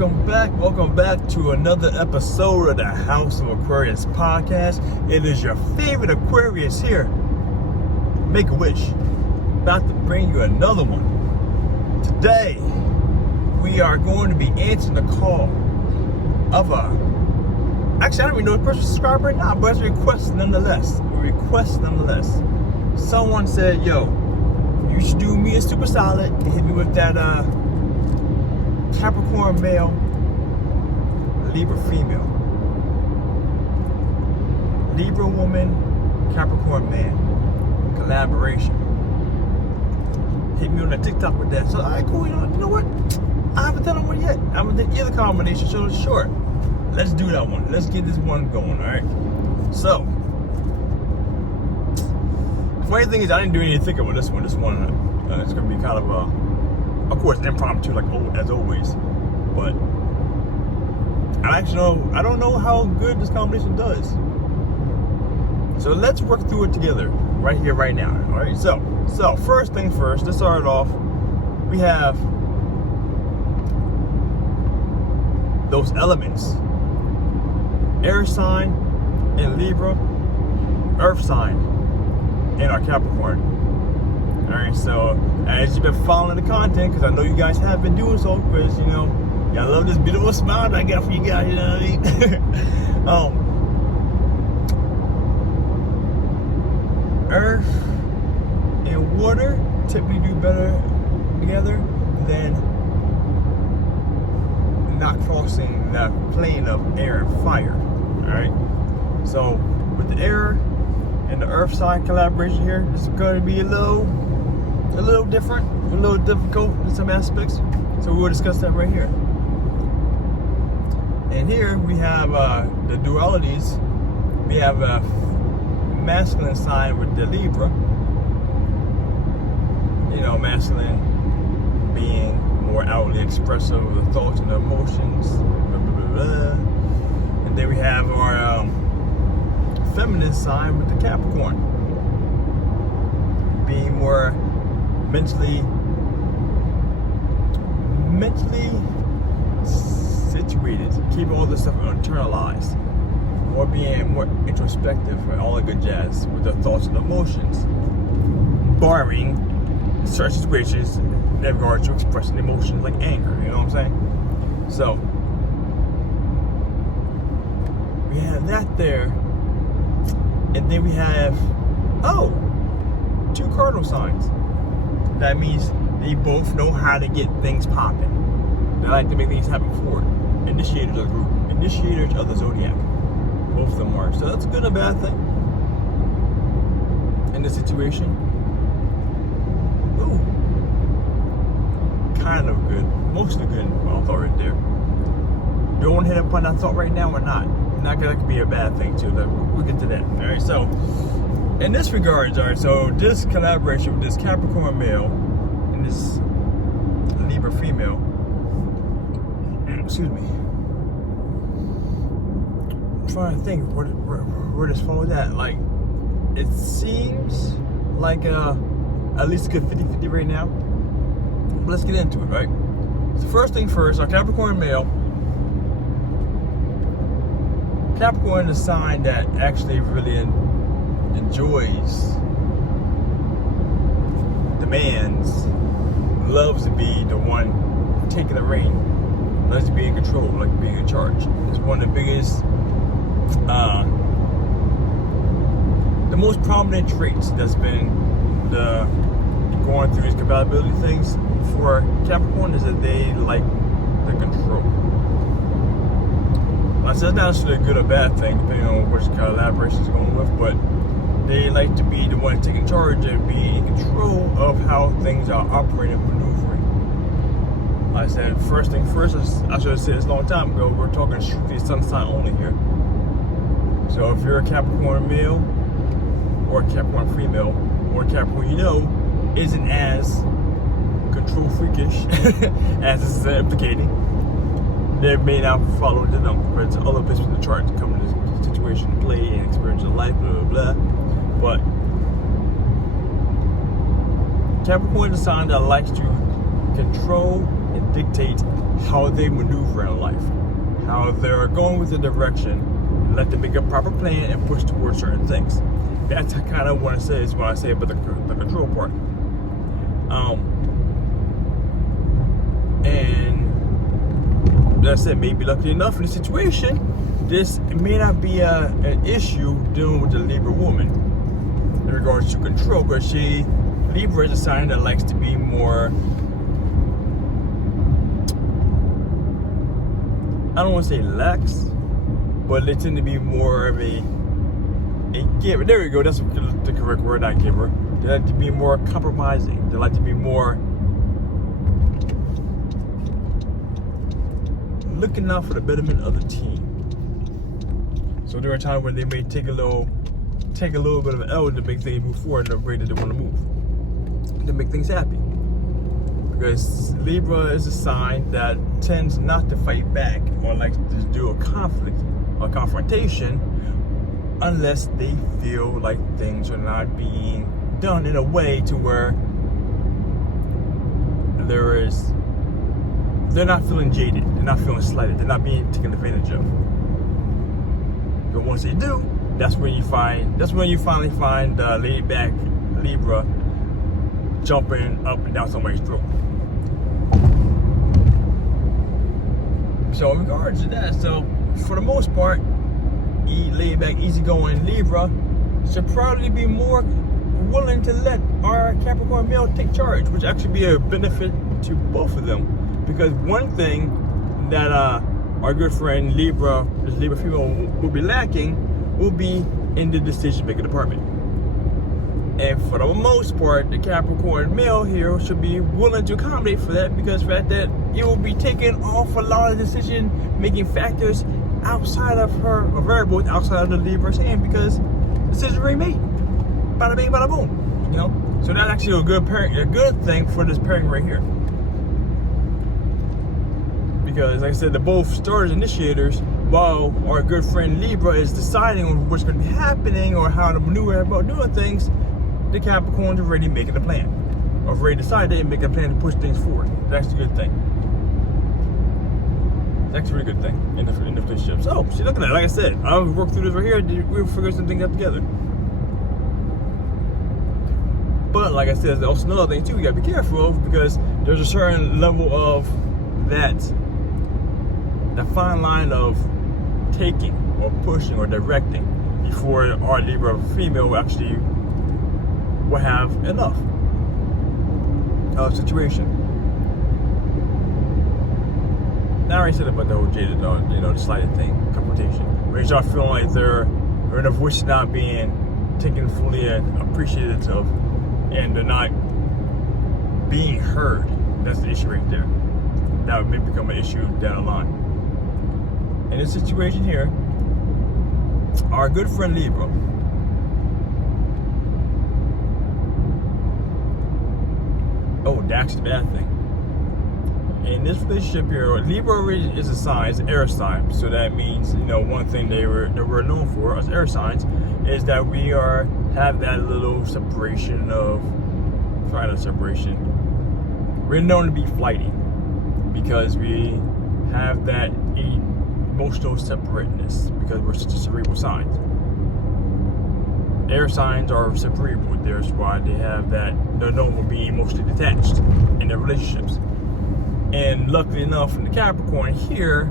Welcome back to another episode of the House of Aquarius podcast. It is your favorite Aquarius here, Make a Wish, about to bring you another one. Today, we are going to be answering the call of actually I don't even know if the person's subscribed right now, but it's a request nonetheless. Someone said, yo, you should do me a super solid and hit me with that Capricorn male, Libra female. Libra woman, Capricorn man. Collaboration. Hit me on the TikTok with that. So, alright, cool. You know what? I haven't done one yet. I haven't done either combination, so it's short. Let's do that one. Let's get this one going, alright? So, funny thing is, I didn't do any thinking with this one. This one, it's going to be kind of course, impromptu, like as always. But I don't know how good this combination does. So let's work through it together, right here, right now. All right. So first thing first. Let's start it off. We have those elements: air sign in Libra, earth sign in our Capricorn. Alright, so as you've been following the content, because I know you guys have been doing so, because I love this beautiful smile that I got for you guys, you know what I mean? Earth and water typically do better together than not crossing that plane of air and fire. Alright, so with the air and the earth side collaboration here, this is going to be a little different, a little difficult in some aspects. So we'll discuss that right here. And here we have the dualities. We have a masculine sign with the Libra. Masculine being more outwardly expressive of the thoughts and the emotions. Blah, blah, blah, blah. And then we have our feminine sign with the Capricorn, being more mentally situated, keeping all this stuff internalized, or being more introspective and all the good jazz with the thoughts and emotions, barring certain situations in regards to expressing emotions like anger, you know what I'm saying? So we have that there, and then we have two cardinal signs. That means they both know how to get things popping. They like to make things happen forward. Initiators of the group, initiators of the zodiac. Both of them are. So that's a good and bad thing in this situation. Ooh, kind of good, mostly good. Well, thought right there. Do you want to hit upon that thought right now or not? Not gonna be a bad thing too. We'll get to that. All right. So in this regards, all right. So this collaboration with this Capricorn male and this Libra female. Excuse me. I'm trying to think where this falls at. Like, it seems like at least a good 50-50 right now. But let's get into it, right? So first thing first, our Capricorn male. Capricorn is a sign that actually really enjoys, demands, loves to be the one taking the reign, loves to be in control, like being in charge. It's one of the biggest, the most prominent traits that's been going through these compatibility things for Capricorn is that they like the control. I said that's not necessarily a good or bad thing, depending on which collaboration is going with, but they like to be the one taking charge and be in control of how things are operating and maneuvering. Like I said, first thing first, I should have said this a long time ago, we're talking strictly sun sign only here. So if you're a Capricorn male, or a Capricorn female, or a Capricorn isn't as control freakish as this is implicating, they may not follow the number, but it's other places in the chart to come in this situation, play and experience of life, blah, blah, blah. But Capricorn is a sign that likes to control and dictate how they maneuver in life, how they're going with the direction, let them make a proper plan and push towards certain things. That's kind of what I say is when I say about the control part. And as I said, maybe lucky enough in the situation, this may not be an issue dealing with the Libra woman in regards to control, because Libra is a sign that likes to be more, I don't want to say lax, but they tend to be more of a giver. There we go, that's the correct word, not giver. They like to be more compromising. They like to be more looking out for the betterment of the team. So there are times when they may take a little bit of an L to make things move forward in the way that they want to move, to make things happy. Because Libra is a sign that tends not to fight back or likes to do a confrontation unless they feel like things are not being done in a way to where they're not feeling jaded, they're not feeling slighted, they're not being taken advantage of. But once they do, that's when you finally find laid back Libra jumping up and down somebody's throat. So in regards to that, so for the most part, laid back, easygoing Libra should probably be more willing to let our Capricorn male take charge, which actually be a benefit to both of them. Because one thing that our good friend Libra, this Libra female, will be lacking will be in the decision-making department. And for the most part, the Capricorn male here should be willing to accommodate for that, because the fact that it will be taking off a lot of decision-making factors outside of her, or variables outside of the Libra's hand, because decisions are already made. Bada bing, bada boom. You know? So that's actually a good thing for this pairing right here. Because, like I said, they're both starters, initiators, while our good friend Libra is deciding on what's going to be happening or how to maneuver about doing things. The Capricorns are already making a plan, or already decided and making a plan to push things forward. That's a good thing. It's actually a really good thing in the relationship. So, see, look at that. Like I said, I'll work through this right here. We'll figure some things out together. But, like I said, there's also another thing, too, we got to be careful of, because there's a certain level of that fine line of taking or pushing or directing before our Libra female will actually have enough of situation. Now I already said about the whole jaded, the slighted thing, confrontation. When they start feeling like their voice not being taken fully and appreciated of, and they're not being heard, that's the issue right there. That may become an issue down the line. In this situation here, our good friend Libra, that's the bad thing. In this relationship here, Libra is a sign, it's an air sign. So that means, one thing that we're known for as air signs is that we have that little separation separation. We're known to be flighty because we have that emotional separateness, because we're such a cerebral sign. Air signs are cerebral. There's why they have that. They're known for being emotionally detached in their relationships. And luckily enough, in the Capricorn here,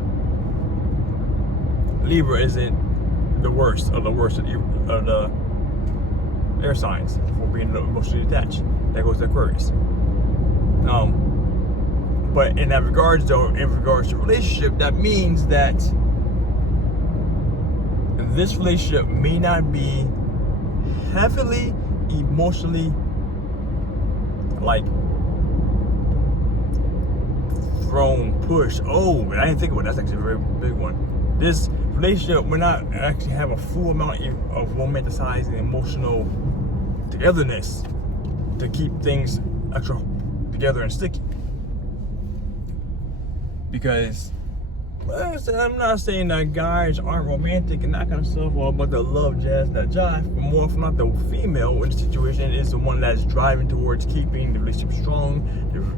Libra isn't the worst of the air signs for being emotionally detached. That goes to Aquarius. But in that regards, though, in regards to relationship, that means that this relationship may not be heavily emotionally push. Oh, I didn't think about that. That's actually a very big one. This relationship will not actually have a full amount of romanticized and emotional togetherness to keep things extra together and sticky. Because I'm not saying that guys aren't romantic and that kind of stuff, or about the love, jazz, that jive, but more often not, the female in the situation is the one that's driving towards keeping the relationship strong,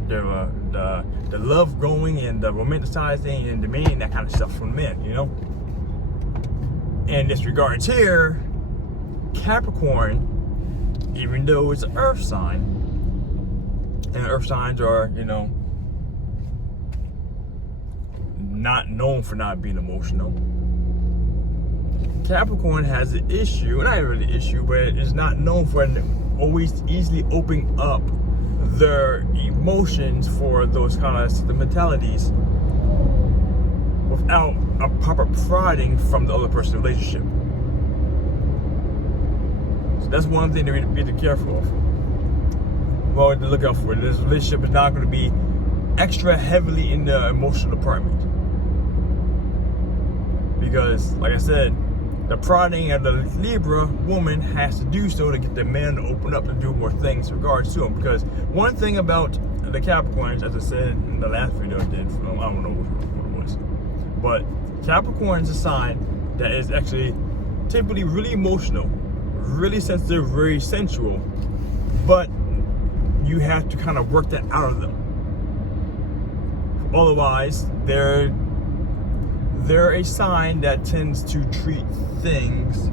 the love going, and the romanticizing and demanding that kind of stuff from men, you know? In this regards here, Capricorn, even though it's an earth sign, and earth signs are, you know, not known for not being emotional. Capricorn has an issue, not really an issue, but it's not known for always easily opening up their emotions for those kind of sentimentalities without a proper prodding from the other person's relationship. So that's one thing to be careful of. Well, to look out for. This relationship is not going to be extra heavily in the emotional department. Because, like I said, the prodding of the Libra woman has to do so to get the man to open up and do more things in regards to him. Because one thing about the Capricorns, as I said in the last video I did, I don't know what it was, but Capricorn is a sign that is actually typically really emotional, really sensitive, very sensual, but you have to kind of work that out of them. Otherwise, they're a sign that tends to treat things,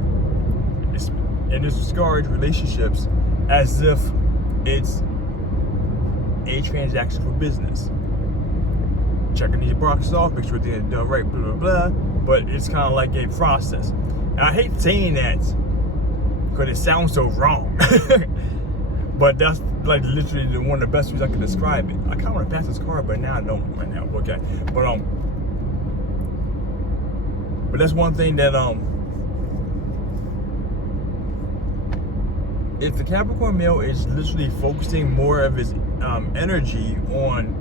in this regard, relationships, as if it's a transaction for business. Checking these boxes off, make sure they're done right, blah, blah, blah. But it's kind of like a process. And I hate saying that because it sounds so wrong. But that's like literally one of the best ways I can describe it. I kind of want to pass this card, but now I don't right now. Okay. But that's one thing that if the Capricorn male is literally focusing more of his energy on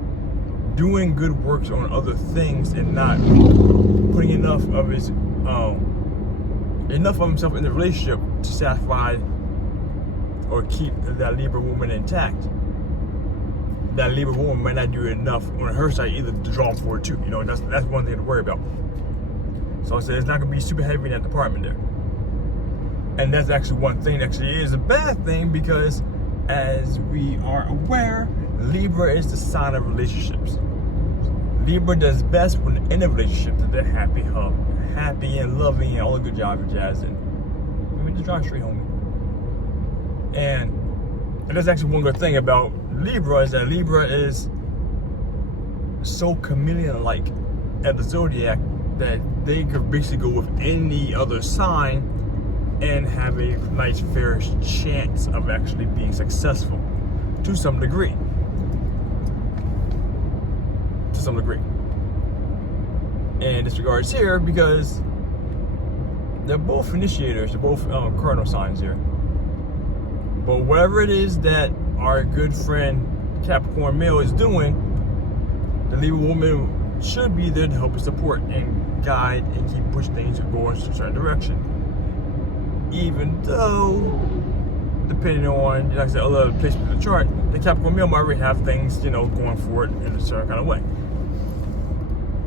doing good works on other things and not putting enough of himself in the relationship to satisfy or keep that Libra woman intact, that Libra woman might not do enough on her side either to draw him forward too. You know, that's one thing to worry about. So I said it's not going to be super heavy in that department there. And that's actually one thing that actually is a bad thing, because as we are aware, Libra is the sign of relationships. Libra does best when in a relationship that they're happy and loving and all the good job and jazz. And I mean, just drive straight home. And that's actually one good thing about Libra, is that Libra is so chameleon-like at the zodiac that they could basically go with any other sign and have a nice fair chance of actually being successful to some degree. And this regards here, because they're both initiators, they're both cardinal signs here. But whatever it is that our good friend Capricorn male is doing, the Libra woman should be there to help and support and guide and keep pushing things to go in a certain direction. Even though, depending on, like I said, other placements in the chart, the Capricorn male might already have things, you know, going forward in a certain kind of way.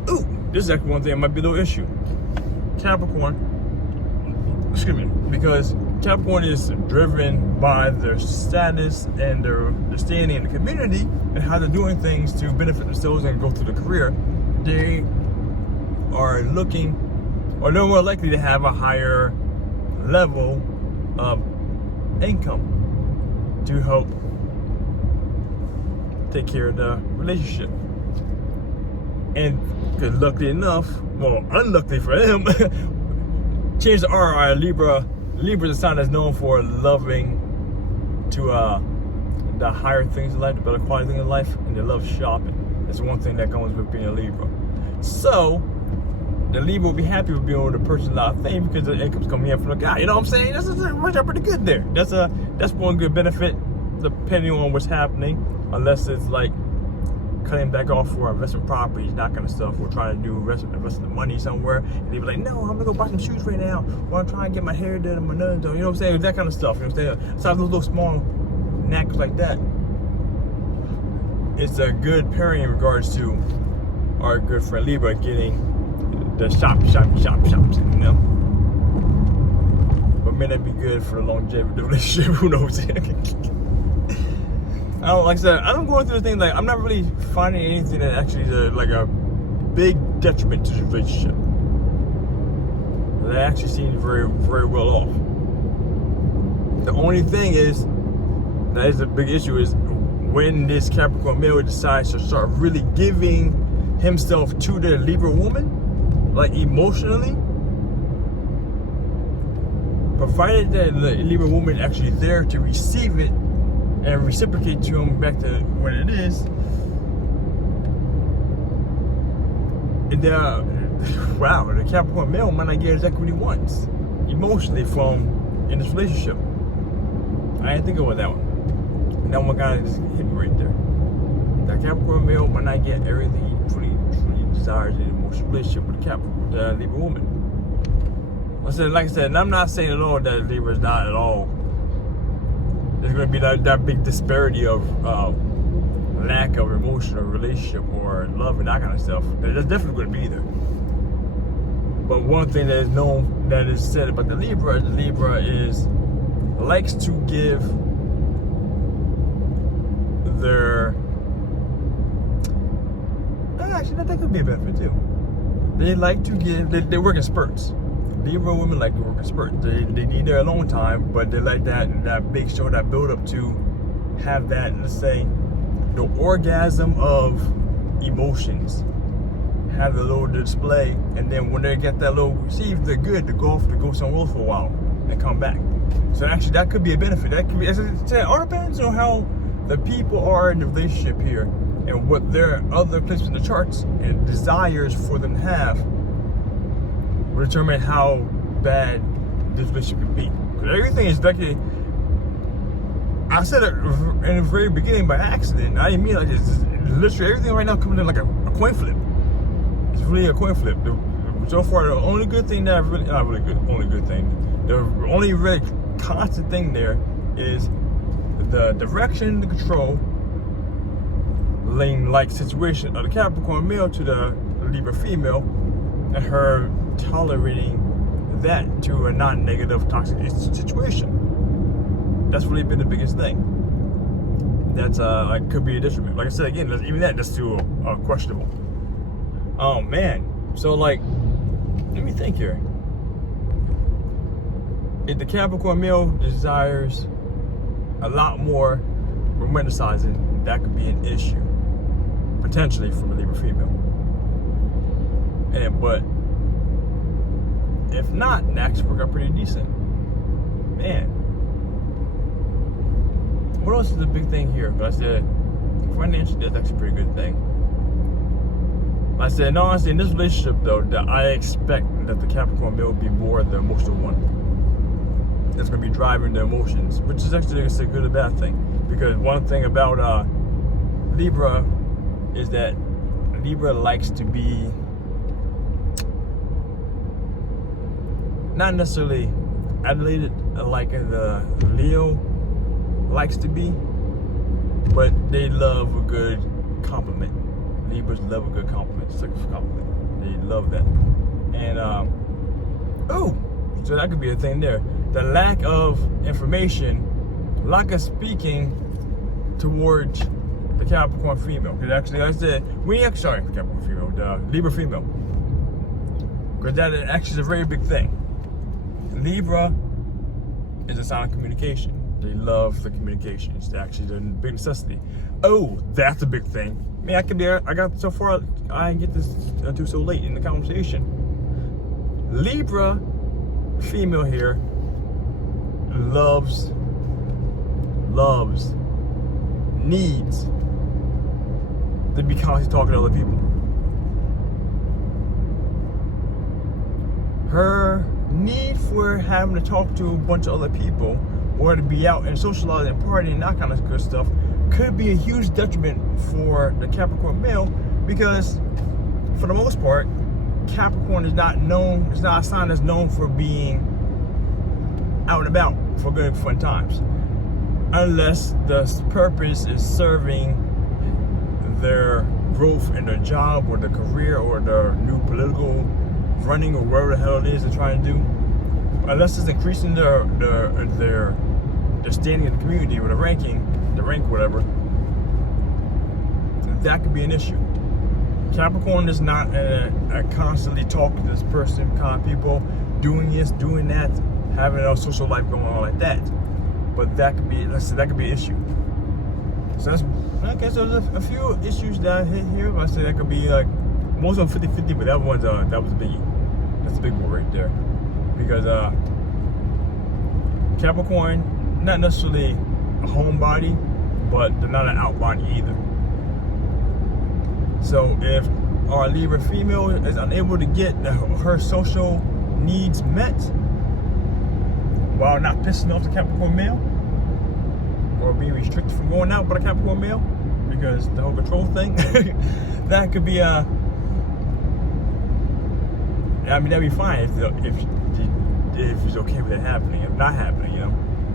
Ooh, this is actually one thing that might be a little issue. Capricorn, because Capricorn is driven by their status and their standing in the community and how they're doing things to benefit themselves and go through the career. They are looking, or they're more likely to have a higher level of income to help take care of the relationship. And because luckily enough, well, unluckily for them, chances are Libra is a sign that's known for loving to the higher things in life, the better quality things in life, and they love shopping. That's one thing that comes with being a Libra. So the Libra will be happy with being able to purchase a lot of things because the income's coming in from the guy. You know what I'm saying? That's works out pretty good there. That's one good benefit, depending on what's happening. Unless it's like cutting back off for investment properties, that kind of stuff. We're trying to do invest the money somewhere, and they be like, no, I'm gonna go buy some shoes right now, or I'm trying to get my hair done and my nails done. You know what I'm saying? That kind of stuff. You know what I'm saying? So I have those little small knacks like that. It's a good pairing in regards to our good friend Libra getting the shops, you know. But may that be good for the longevity of the relationship? Who knows? Like I said, I'm going through the thing like I'm not really finding anything that actually is like a big detriment to the relationship. They actually seem very, very well off. The only thing is that is a big issue is when this Capricorn male decides to start really giving himself to the Libra woman, like emotionally, provided that the Libra woman actually there to receive it and reciprocate to him back to what it is. And wow, the Capricorn male might not get exactly what he wants emotionally from in this relationship. I didn't think about that one. That one kind of just hit me right there. The Capricorn male might not get everything he truly desires in an emotional relationship with the Libra woman. Like I said, and I'm not saying at all that Libra is not at all. There's going to be that big disparity of lack of emotional relationship or love and that kind of stuff. That's definitely going to be there. But one thing that is known, that is said about the Libra likes to give their. Actually, that could be a benefit too. They like to give. They work in spurts. Libra women like to work in spurts. They need their alone time, but they like that big show, that build up to have that, let's say, the orgasm of emotions. Have a little display, and then when they get that little receive, they're good to go somewhere else for a while and come back. So actually, that could be a benefit. That could be. It all depends on how the people are in the relationship here and what their other places in the charts and desires for them to have will determine how bad this relationship can be. Because everything is like I said it in the very beginning by accident. I didn't mean like this. Literally everything right now coming in like a coin flip. It's really a coin flip. So far, the only good thing that really, not really good, only good thing, the only really constant thing there is the direction, the control, like situation of the Capricorn male to the Libra female, and her tolerating that to a non-negative toxic situation. That's really been the biggest thing. That's like could be a detriment. Like I said again, even that's still questionable. Oh man, so like, let me think here. If the Capricorn male desires a lot more romanticizing, that could be an issue potentially from a Libra female. But if not, that actually work out pretty decent. Man, what else is the big thing here? Like I said, financially, that's actually a pretty good thing. Like I said, no, honestly, in this relationship though, that I expect that the Capricorn male will be more the emotional one. That's going to be driving the emotions, which is actually a good or bad thing. Because one thing about Libra is that Libra likes to be not necessarily adorated like the Leo likes to be, but they love a good compliment. Libras love a good compliment, such a compliment. They love that. And so that could be a thing there. The lack of information, lack of speaking towards the Capricorn female. Because actually, like I said, Capricorn female, the Libra female. Because that actually is a very big thing. Libra is a sign of communication. They love the communication. It's actually the big necessity. Oh, that's a big thing. Man, I got so far, I didn't get this until so late in the conversation. Libra female here loves, needs to be constantly talking to other people. Her need for having to talk to a bunch of other people or to be out and socializing and partying and that kind of good stuff could be a huge detriment for the Capricorn male, because for the most part, Capricorn is not a sign that's known for being out and about for good fun times, unless the purpose is serving their growth in their job or their career or their new political running or whatever the hell it is they're trying to do, unless it's increasing their standing in the community or the rank, whatever, that could be an issue. Capricorn is not a constantly talking to this person kind of people, doing this, doing that, having a social life going on like that. But that could be, let's say, that could be an issue. So that's okay. So there's a few issues that I hit here. But I say that could be like most of them 50-50, but that was a biggie. That's a big one right there, because Capricorn, not necessarily a homebody, but they're not an outbody either. So if our Libra female is unable to get her social needs met while not pissing off the Capricorn male, or being restricted from going out by the Capricorn male, because the whole control thing, that could be I mean, that'd be fine if it's okay with it happening. If not happening,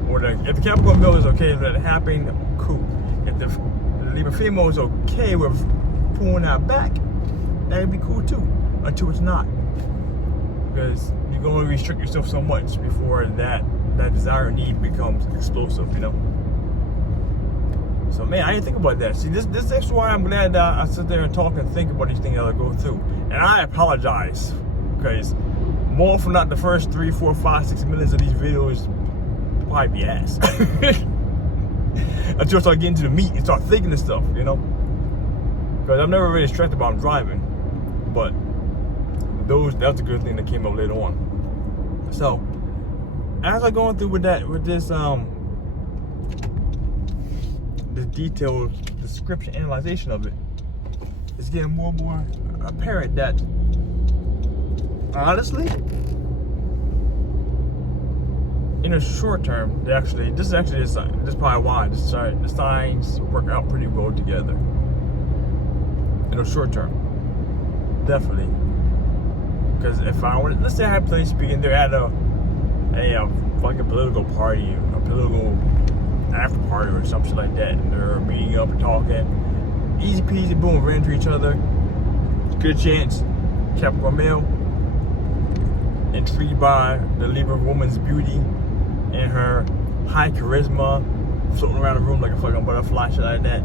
or if the Capricorn male is okay with it happening, cool. If the Libra female is okay with pulling that back, that'd be cool too, until it's not, because you can only restrict yourself so much before that desire need becomes explosive, So man, I didn't think about that. See, this is why I'm glad that I sit there and talk and think about these things that I go through. And I apologize, because more often not, the first 3, 4, 5, 6 minutes of these videos probably be ass. Until I start getting to the meat and start thinking of stuff, Because I'm never really stressed about driving. But that's a good thing that came up later on. So as I'm going through with this detailed description, analyzation of it, it's getting more and more apparent that honestly, in the short term, this is probably why the signs work out pretty well together. In the short term, definitely. Because if let's say I had played speaking, they're at a political party, a political after party or something like that, and they're meeting up and talking, easy peasy, boom, ran into each other. Good chance Capricorn male, intrigued by the Libra woman's beauty and her high charisma, floating around the room like a fucking butterfly, shit like that.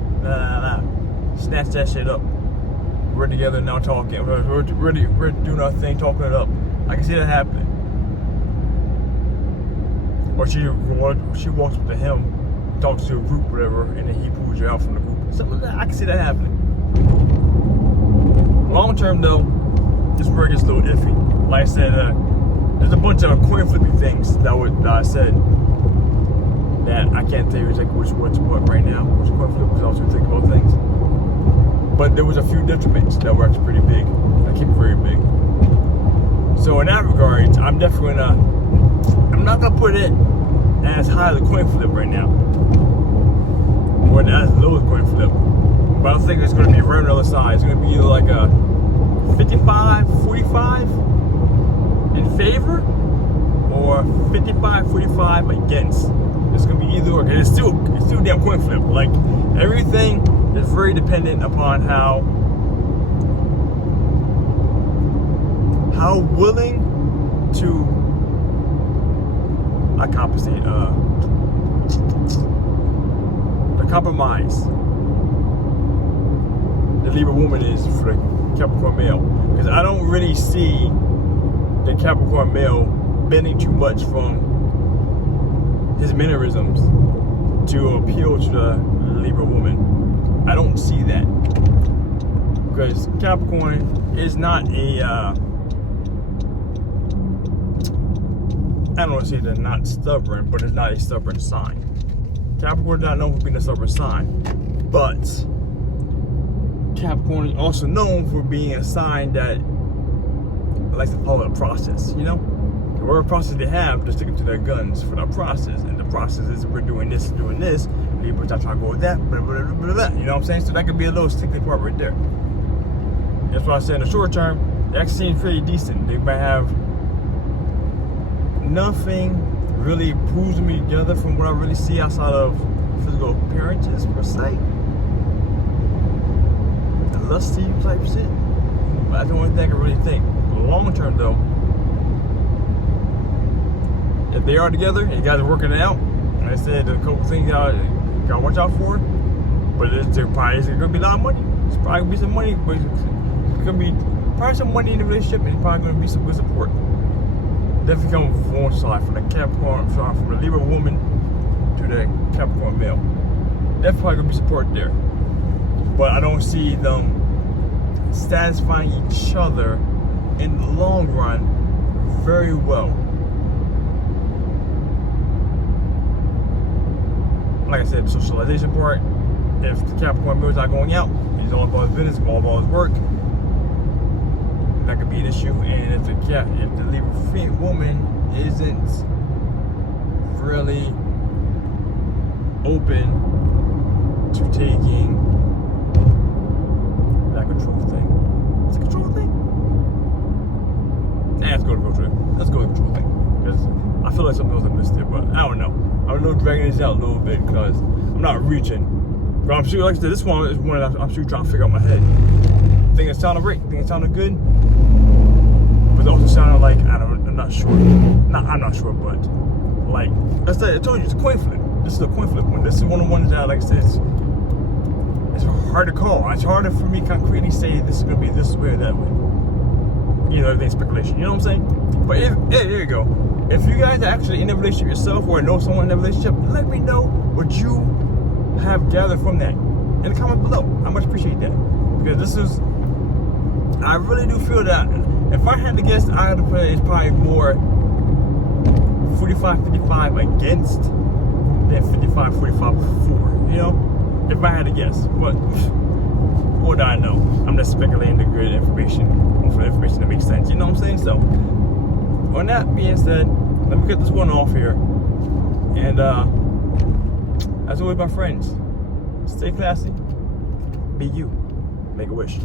Snatch that shit up. We're together now talking. We're doing our thing, talking it up. I can see that happening. Or she walks up to him, talks to a group, whatever, and then he pulls you out from the group. Something like that. I can see that happening. Long term though, this where it gets a little iffy. Like I said, there's a bunch of coin flipping things that I said that I can't tell you exactly what's what right now, which coin flip, because I was thinking about things. But there was a few detriments that were actually pretty big. I keep it very big. So in that regard, I'm definitely I'm not gonna put it as high as a coin flip right now, or as low as a coin flip. But I think it's gonna be right on the other side. It's gonna be either like a 55-45 in favor, or 55-45 against. It's gonna be either or. It's still a damn coin flip. Like, everything is very dependent upon how willing to compensate, the compromise the Libra woman is for the Capricorn male. Because I don't really see the Capricorn male bending too much from his mannerisms to appeal to the Libra woman. I don't see that. Because Capricorn is not a, I don't want to say they're not stubborn, but it's not a stubborn sign. Capricorn is not known for being a stubborn sign, but Capricorn is also known for being a sign that likes to follow the process, Whatever process they have, they're sticking to their guns for the process, and the process is we're doing this, Libra's not trying to go with that, blah, blah, blah, blah, blah. You know what I'm saying? So that could be a little sticky part right there. That's why I said in the short term, they actually seem pretty decent. They might have nothing really pulls me together from what I really see outside of physical appearances per se. The lusty type shit. But that's the only thing I can really think. long term, though, if they are together and you guys are working it out, like I said, a couple things y'all gotta watch out for. But there probably is gonna be a lot of money. It's probably gonna be some money, but it's gonna be probably some money in the relationship, and it's probably gonna be some good support. Definitely come from one side, from the Capricorn, from the Libra woman to the Capricorn male. Definitely probably gonna be support there. But I don't see them satisfying each other in the long run very well. Like I said, the socialization part, if the Capricorn male is not going out, he's all about his business, all about his work, that could be an issue. And if the Libra woman isn't really open to taking that control thing. It's a control thing? Let's go to control thing. Let's go to the control thing. Because I feel like something else I missed there, but I don't know. I'm dragging this out a little bit because I'm not reaching. But I'm sure, like I said, this one is one that I'm sure trying to figure out in my head. I think it sounded great. I think it sounded good. But it also sounded like, I'm not sure. I'm not sure, but like I said, I told you, it's a coin flip. This is a coin flip one. This is one of the ones that, like I said, it's hard to call. It's harder for me to concretely say this is going to be this way or that way. You know, everything's speculation. You know what I'm saying? But there you go. If you guys are actually in a relationship yourself or know someone in a relationship, let me know what you have gathered from that in the comments below. I much appreciate that. Because I really do feel that if I had to guess, I would put it's probably more 45-55 against than 55-45 before, you know? If I had to guess. But what do I know? I'm just speculating the good information, hopefully information that makes sense, you know what I'm saying? So, on that being said, let me get this one off here. And as always, my friends, stay classy, be you, make a wish.